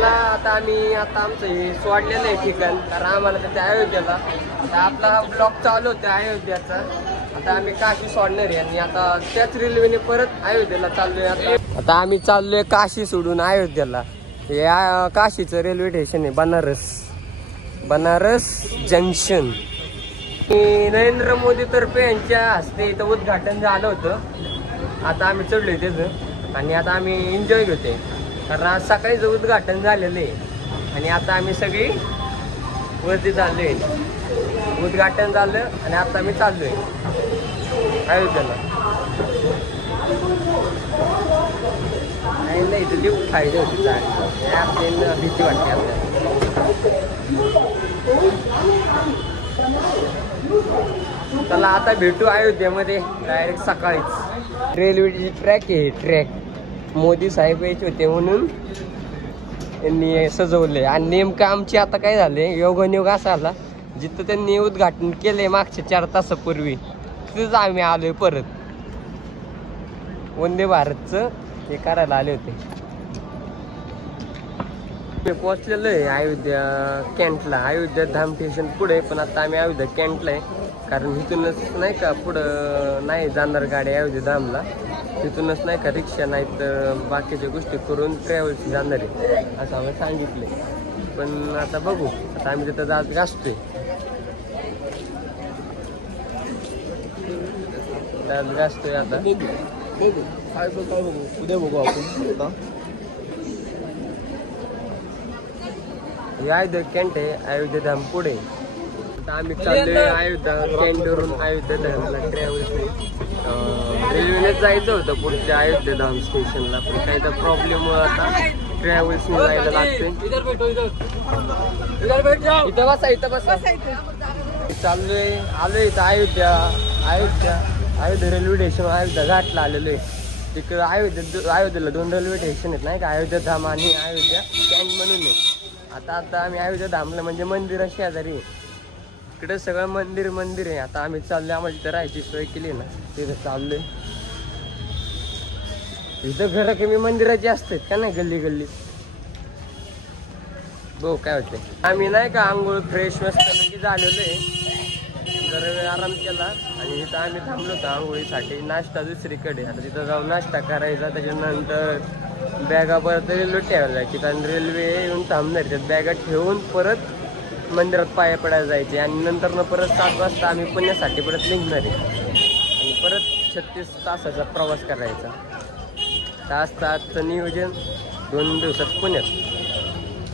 चला आता आमचं हे सोडलेलं आहे ठिकाण, कारण आम्हाला त्या अयोध्येला आपला हा ब्लॉग चालू होता अयोध्याचा. आता आम्ही काशी सोडणार आहे आणि आता त्याच रेल्वेने परत अयोध्येला चाललोय. आता आम्ही चाललोय काशी सोडून अयोध्येला. हे काशीचं रेल्वे स्टेशन आहे बनारस जंक्शन. नरेंद्र मोदी तर्फे यांच्या हस्ते इथं उद्घाटन झालं होतं. आता आम्ही चढलोय त्याचं आणि आता आम्ही एन्जॉय घेतोय, कारण आज सकाळीच उद्घाटन झालेलं आहे आणि आता आम्ही सगळी वरती चाललोय. उद्घाटन झालं आणि आता आम्ही चाललोय अयोध्येला. नाही इथं लिफ्ट पाहिजे होती, आपल्याला भीती वाटते आपल्याला. चला आता भेटू अयोध्येमध्ये डायरेक्ट सकाळीच. रेल्वेची ट्रॅक आहे, ट्रॅक मोदी साहेब यायचे होते म्हणून यांनी सजवले. आणि नेमकं आमची आता काय झाले, योगायोग असा आला जिथं त्यांनी उद्घाटन केलंय मागच्या 4 तासापूर्वी, तिथंच आम्ही आलोय परत. वंदे भारतचं हे करायला आले होते. पोहोचलेलो आहे अयोध्या कॅन्टला. अयोध्या धाम स्टेशन पुढे, पण आता आम्ही अयोध्या कॅन्टला आहे, कारण इथूनच नाही का पुढं नाही जाणार गाडी अयोध्या धामला. तिथूनच नाही का रिक्षा नाही तर बाकीच्या गोष्टी करून ट्रॅव्हल्स जाणार आहे असं आम्हाला सांगितलंय. पण आता बघू, आता आम्ही तिथं जात गाजतोय आता. उद्या बघू आपण. अयोध्या कॅन्ट आहे, अयोध्या धाम पुढे. आता आम्ही चाललोय अयोध्या कॅन्टवरून अयोध्या धामला ट्रॅव्हल्सने. रेल्वेनेच जायचं होतं पुढच्या अयोध्या धाम स्टेशनला, पण काही तर प्रॉब्लेममुळे आता ट्रॅव्हल्सने जायला लागते. इथं बसा. चाललोय आलोय इथं अयोध्या रेल्वे स्टेशन. अयोध्या घाटला आलेलो आहे. तिकडं अयोध्येला 2 रेल्वे स्टेशन आहेत नाही का, अयोध्या धाम आणि अयोध्या कॅन्ट म्हणून आहे. आता आम्ही अयोध्या धामला म्हणजे मंदिरा शेजारी, इकडे सगळं मंदिर आहे. आता आम्ही चाललोय, आम्हाला तिथं राहायची सोय केली ना, तिथं चाललोय. इथं घरं कमी मंदिराची असतात का नाही, गल्ली बघू काय होते. आम्ही नाही का आंघोळ फ्रेश मस्त झालेलो आहे, जरा वेळ आराम केला आणि इथं आम्ही थांबलो होतो आंघोळीसाठी. नाश्ता दुसरीकडे, आता तिथं जाऊन नाश्ता करायचा. त्याच्यानंतर बॅगा परत रेल्वे ठेवायला जायची, कारण रेल्वे येऊन थांबणार. त्यात बॅगा ठेवून परत मंदिरात पाया पडायला जायचे आणि नंतर परत 7 वाजता आम्ही पुण्यासाठी परत निघणार आहे आणि परत 36 तासाचा प्रवास करायचा. तासचं नियोजन 2 दिवसात पुण्यात.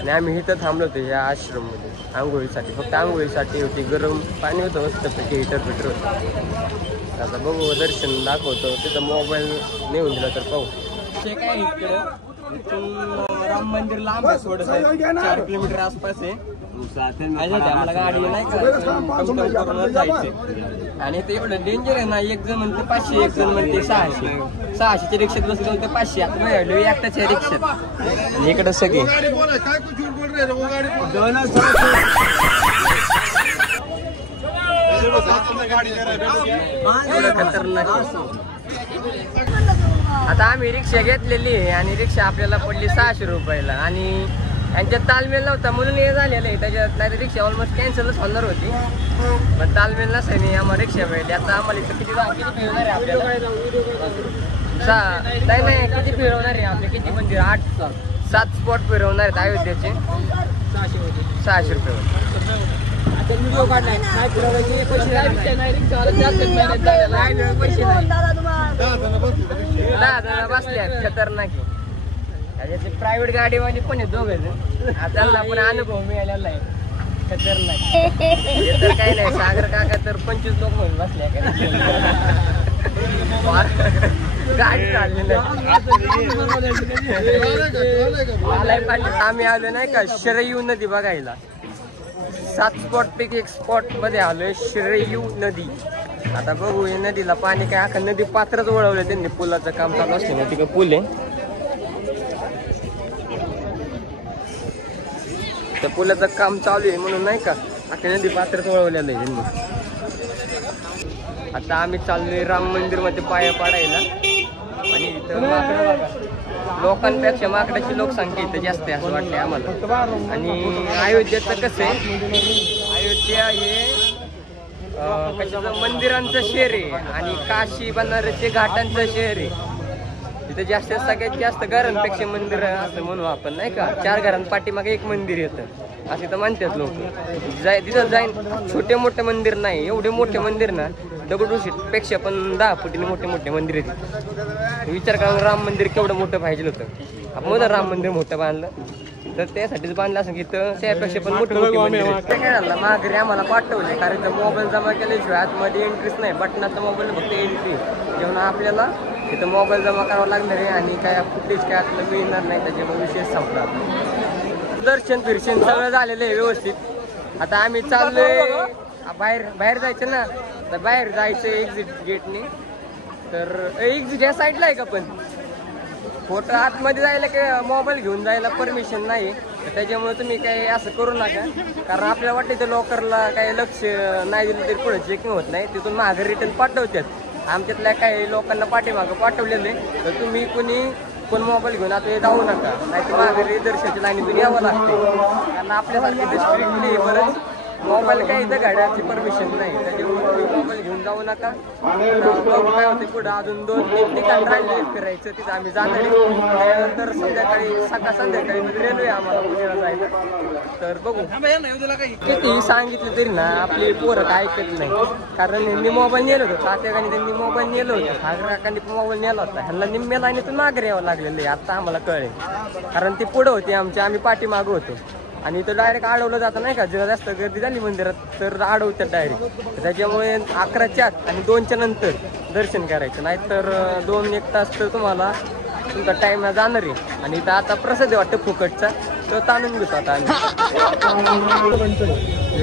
आणि आम्ही इथं थांबलो होतो या आश्रममध्ये आंघोळीसाठी, फक्त आंघोळीसाठी होती. गरम पाणी होतं मस्तपैकी, हिटर होतं. आता बघू, दर्शन दाखवतो. तिथं मोबाईल नेऊन दिला तर पाहू. ते काय इकडं इथून राम मंदिर लांब आहे, 4 किलोमीटर आसपास आहे. आम्हाला गाडी नाही का करून जायचे. आणि ते एवढं डेंजर आहे ना, एक जण म्हणते 500, एक जण म्हणते 600च्या रिक्षात बसले म्हणते 500. आता मी एकटाच आहे रिक्षात. इकडं सगळे खतरनाक. आता आम्ही रिक्षा घेतलेली आहे आणि रिक्षा आपल्याला पडली 600 रुपयाला. आणि यांच्यात तालमेल नव्हता म्हणून हे झालेलं आहे. त्याच्यात नाही तर रिक्षा ऑलमोस्ट कॅन्सलच होणार होती, पण तालमेल नसल्याने आम्हाला रिक्षा मिळते. आता आम्हाला इथं किती फिरवणार आहे आपल्याला? नाही किती फिरवणार आहे आपले? किती मंदिर? 8-7 स्पॉट फिरवणार आहेत अयोध्येचे. 600 रुपये. व्हिडिओ काढलाय नाही फिरवायचे पैसे बसल्या खतरनाक. त्याच्याचे प्रायव्हेट गाडीवाली पण आहे, 2 जण. त्यांना पण अनुभव मिळालेला आहे खतरनाक. तर काही नाही, सागर काका तर 25 लोक म्हणून बसल्या गाडी चालली. आम्ही आलो नाही का शरयू नदी बघायला. 7 स्पॉट पैकी 1 स्पॉट मध्ये आलोय, शरयू नदी. आता बघू या नदीला पाणी काय, अख्खा नदी पात्रच वळवलं त्यांनी. पुलाचं काम चालू असते ना, तिकडे पूल आहे, त्या पुलाचं काम चालू आहे म्हणून नाही का अख्खा नदी पात्रच वळवलेलं आहे त्यांनी. आता आम्ही चाललोय राम मंदिर मध्ये पाया पाडायला. आणि इथं माकडं बघा, लोकांपेक्षा माकडाची लोकसंख्या इथं जास्त आहे असं वाटतंय आम्हाला. आणि अयोध्येचं कसं आहे, अयोध्या हे कशाचं मंदिरांचं शहर आहे आणि काशी बनारसचे घाटांचं शहर आहे. तिथे जास्त सगळ्यात जास्त घरांपेक्षा मंदिर असं म्हणू आपण नाही का. 4 घरांपाठीमागे एक मंदिर येतं असे तर म्हणतात लोक. तिथं जाईन छोटे मोठे मंदिर नाही, एवढे मोठे मंदिर ना दगडूशेठपेक्षा पण 10 फुटीने मोठे मोठे मंदिर येते. विचार करून राम मंदिर केवढं मोठं पाहिजे होतं. आपण जर राम मंदिर मोठं बांधलं तर त्यासाठीच बांधलं असं की त्यापेक्षा पण मोठं काय झालं माघारी आम्हाला पाठवले. कारण तर मोबाईल जमा केल्याशिवाय आतमध्ये एंट्रीच नाही. बटनाचा मोबाईल फक्त एंट्री, जेव्हा आपल्याला तिथं मोबाईल जमा करावा लागणार आहे आणि काय फुटेज काय आपल्याला मिळणार नाही. त्याच्यामुळे विशेष संपला. दर्शन फिरशन सगळं झालेलं आहे व्यवस्थित. आता आम्ही चाललोय बाहेर जायचं ना, तर बाहेर जायचं एक्झिट गेटने. तर एक्झिट या साईडला आहे का पण फोटो आतमध्ये जायला काय मोबाईल घेऊन जायला परमिशन नाही. त्याच्यामुळे तुम्ही काही असं करू नका. कारण आपल्याला वाटतं ते लॉकरला काही लक्ष नाही दिलं तरी पुढे चेकिंग होत नाही. तिथून मागे रिटर्न पाठवतात. आमच्यातल्या काही लोकांना पाठीमागं पाठवलेले. तर तुम्ही कोण मोबाईल घेऊन आता जाऊ नका, नाही तर माघारी दर्शनाच्या लाईनीतून यावं लागते. कारण आपल्यासारखे ते स्ट्रिक्टली बरंच मोबाईल काही इथं गाड्याची परमिशन नाही. त्याच्यामुळे तुम्ही मोबाईल घेऊन जाऊ नका. काय होते पुढं अजून 2-3 ठिकाण राहिले फिरायचं, तिथं आम्ही जाणार आहे. त्यानंतर संध्याकाळी रेल्वे आम्हाला पुण्याला जायला. तर बघू किती सांगितलं तरी ना आपली पोरं काय ऐकत नाही. कारण ह्यांनी मोबाईल नेलं होतं, सात्याकानी त्यांनी मोबाईल नेलं होतं, सागराकांनी पण मोबाईल नेला होता. ह्यांना निम्म्या लाईनीतून मागे यावं लागलेलं आहे. आता आम्हाला कळेल कारण ती पुढं होती आमच्या, आम्ही पाठीमागं होतो. आणि तो डायरेक्ट अडवलं जातं नाही का. जेव्हा जास्त गर्दी झाली मंदिरात तर अडवतात डायरेक्ट. त्याच्यामुळे 11च्या आत आणि 2च्या नंतर दर्शन करायचं, नाहीतर 2-1 तास तर तुम्हाला तुमचा टाइम जाणार आहे. आणि इथं आता प्रसाद वाटतं फुकटचा, तो ताणून घेतो आता आम्ही.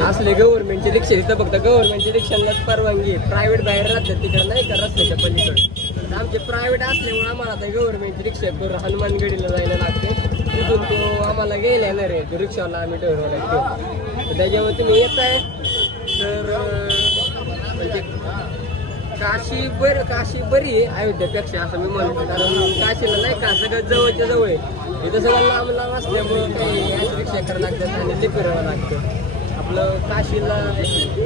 असले गव्हर्नमेंटचे रिक्षा इथं फक्त गव्हर्नमेंटच्या रिक्षांनाच परवानगी आहे. प्रायव्हेट बाहेर राहतात तिकडे नाही का रस्त्याच्या पलीकडे. आमचे प्रायव्हेट असल्यामुळे आम्हाला आता गव्हर्नमेंटची रिक्षा करून हनुमानगडीला जायला लागते. तिथून तो आम्हाला गेला येणार आहे, तो रिक्षावाला आम्ही ठरवला तो. तर त्याच्यामुळे तुम्ही येत आहे तर म्हणजे काशी बरी आहे अयोध्येपेक्षा असं मी म्हणतो. कारण काशीला नाही का सगळं जवळच्या जवळ आहे. इथं सगळं लांब असल्यामुळं काही अशी रिक्षा करावं लागतात आणि ते फिरावं लागतं. आपलं काशीला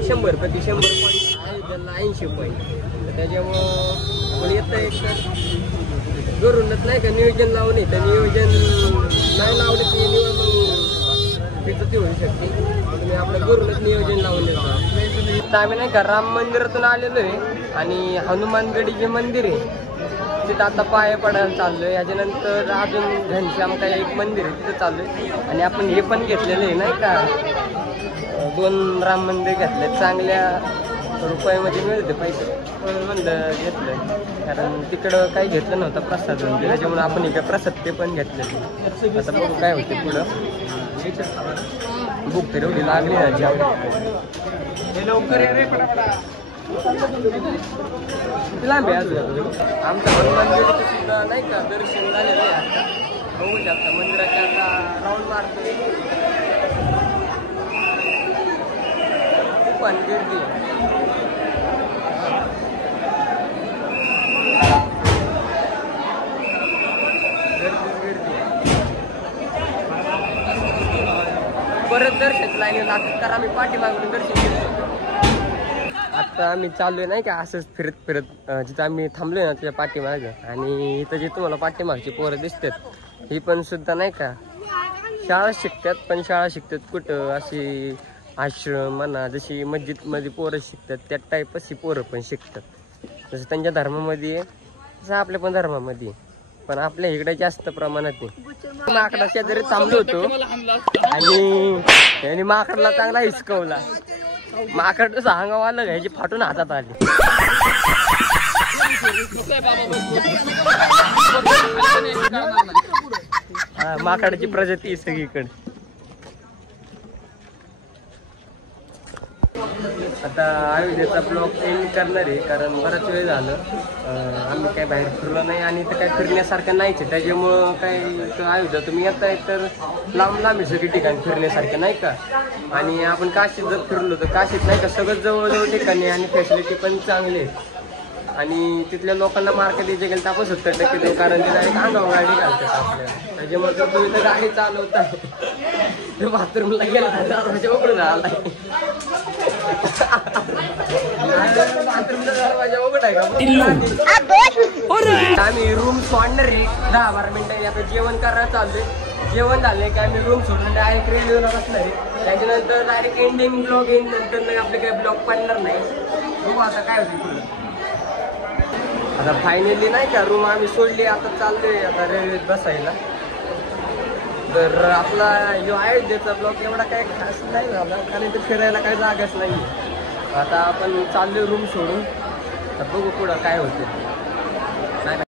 100 प्रति 100 पॉईंट, अयोध्येला 80 पॉईंट. तर त्याच्यामुळं आपण येतं एक तर घरूनच नाही का नियोजन लावून येतं. नियोजन नाही लावलं की निवड तिथं ती होऊ शकते. तुम्ही आपलं घरूनच नियोजन लावून येतो. आम्ही नाही का राम मंदिरातून आलेलो आहे आणि हनुमानगडी जे मंदिर आहे तिथं आता पाया पडायला चाललोय. याच्यानंतर अजून घनश्याम काही एक मंदिर आहे तिथं चाललोय. आणि आपण हे पण घेतलेलं आहे नाही का, 2 राम मंदिर घेतले चांगल्या रुपयामध्ये मिळते पैसे. म्हणलं घेतलं कारण तिकडं काही घेतलं नव्हतं प्रसाद म्हणजे, त्याच्यामुळे आपण इकडे प्रसाद ते पण घेतले. आता बघू काय होते पुढं. बुक तरी एवढी लागली लवकर लांब आहे अजून. आमच्या हनुमानगडीचं सुद्धा नाही का दर्शन झालेलं आहे. आता बघू शकता मंदिराच्या आता राऊंड मारतो. खूप गर्दी परत दर्शन लाईन लागतात तर आम्ही पाठीमागून दर्शन घेतो. आता आम्ही चाललोय नाही का असंच फिरत जिथं आम्ही थांबलोय ना त्याच्या पाठीमागं. आणि इथं जे तुम्हाला पाठीमागची पोरं दिसतात ही पण सुद्धा नाही का शाळा शिकतात. पण शाळा शिकतात कुठं अशी आश्रम म्हणा, जशी मस्जिदमध्ये पोरं शिकतात त्या टाईप अशी पोरं पण शिकतात. जसं त्यांच्या धर्मामध्ये आहे तसं आपल्या पण धर्मामध्ये, पण आपल्या इकडे जास्त प्रमाणात आहे. माकडा शेजारी थांबलो होतो आणि माकडला चांगला हिसकवला. माकड सांगावं आलं घ्यायची फाटून हातात आली. हा माकडाची प्रजाती सगळीकडे. आता अयोध्येचा ब्लॉग एंड करणार आहे कारण बराच वेळ झालं. आम्ही काय बाहेर फिरलो नाही आणि इथं काय फिरण्यासारखं नाहीच आहे. त्याच्यामुळं काय अयोध्या तुम्ही येताय तर लांब लांब सगळी ठिकाण फिरण्यासारखं नाही का. आणि आपण काशीत जर फिरलो तर काशीत नाही का सगळं जवळजवळ ठिकाणी आणि फॅसिलिटी पण चांगली आहे. आणि तिथल्या लोकांना मार्केट द्यायचे गेलं तर आपण 70% देऊ, कारण ते डायरेक्ट अंगावर गाडी घालतात आपल्याला. त्याच्यामुळे जर तुम्ही तर गाडी चालवता ते बाथरूमला गेला दरवाजा उघडून आलाय. बाथरूमचा दरवाजा उघड आहे का? आम्ही रूम सोडणार रे 10-12 मिनिटं. आता जेवण करायला चाललोय. जेवण झालंय का आम्ही रूम सोडून डायरेक्ट रेल्वेला बसणार आहे. त्याच्यानंतर डायरेक्ट एंडिंग ब्लॉग येईल. नंतर आपले काही ब्लॉग पडणार नाही. बघू आता काय होते पुढे. आता फायनली नाही का रूम आम्ही सोडली. आता चाललोय आता रेल्वेत बसायला. तर आपला जो अयोध्येचा ब्लॉग एवढा काही खास नाही झाला, कारण इथे फिरायला काही जागाच नाही. आता आपण चाललोय रूम सोडून. तर बघू पुढं काय होते.